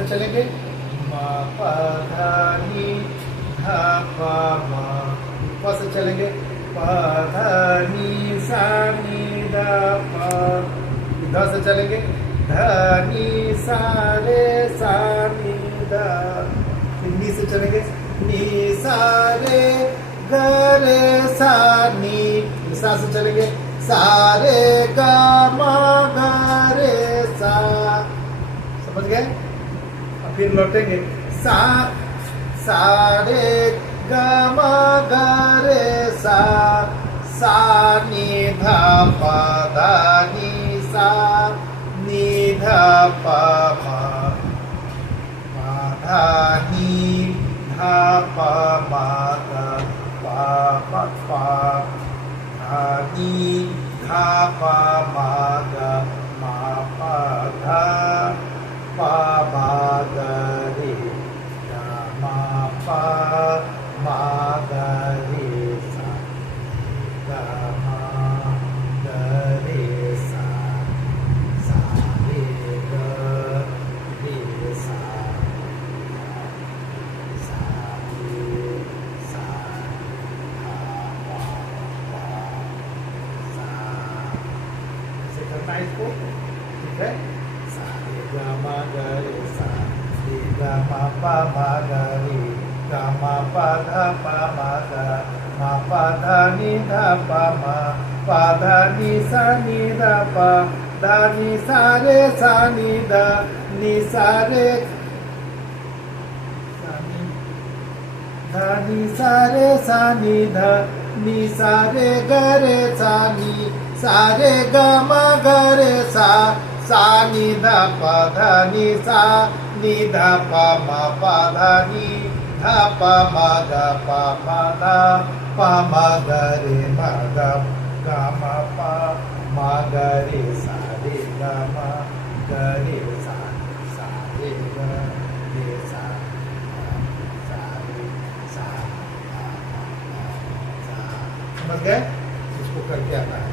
से चलेंगे मा पा धा नी धा पा मा। प से चलेंगे पा धा नी सा नी धा पा। ध से चलेंगे ध नी सा रे सा नी धा। नी से चलेंगे नी सा रे ग रे सा नी। सा से चलेंगे सा रे ग मा ग रे सा। समझ गए? अब फिर लौटेंगे सा सा रे ग म ग रे सा सा नी ध प ध नी सा नी ध प म मा ध नी ध प म ग प प प ध नी ध प म ग मा प ध प म ग रे ग म प म ग रे सा ग म ग रे सा सा रे ग रे सा सा रे सा धा पा सा। ऐसे करना है इसको, ठीक है? सा रे ग म ग रे सा रे ग म प म ग रे ग म प ध प म ग म प ध नि ध प म प ध नि सा नि ध प ध नि सा रे सा नि ध नि सा रे सा नि ध नि सा रे सा नि ध नि सा रे ग रे सा नि सा रे ग म ग रे सा सा नि ध प ध नि सा नि ध प म प ध नि ध प म ग प म ध प म ग रे म ग ग म प म ग रे सा रे ग म ग रे सा सा रे ग रे सा सा रे सा सा। समझ गए? इसको करके आता है।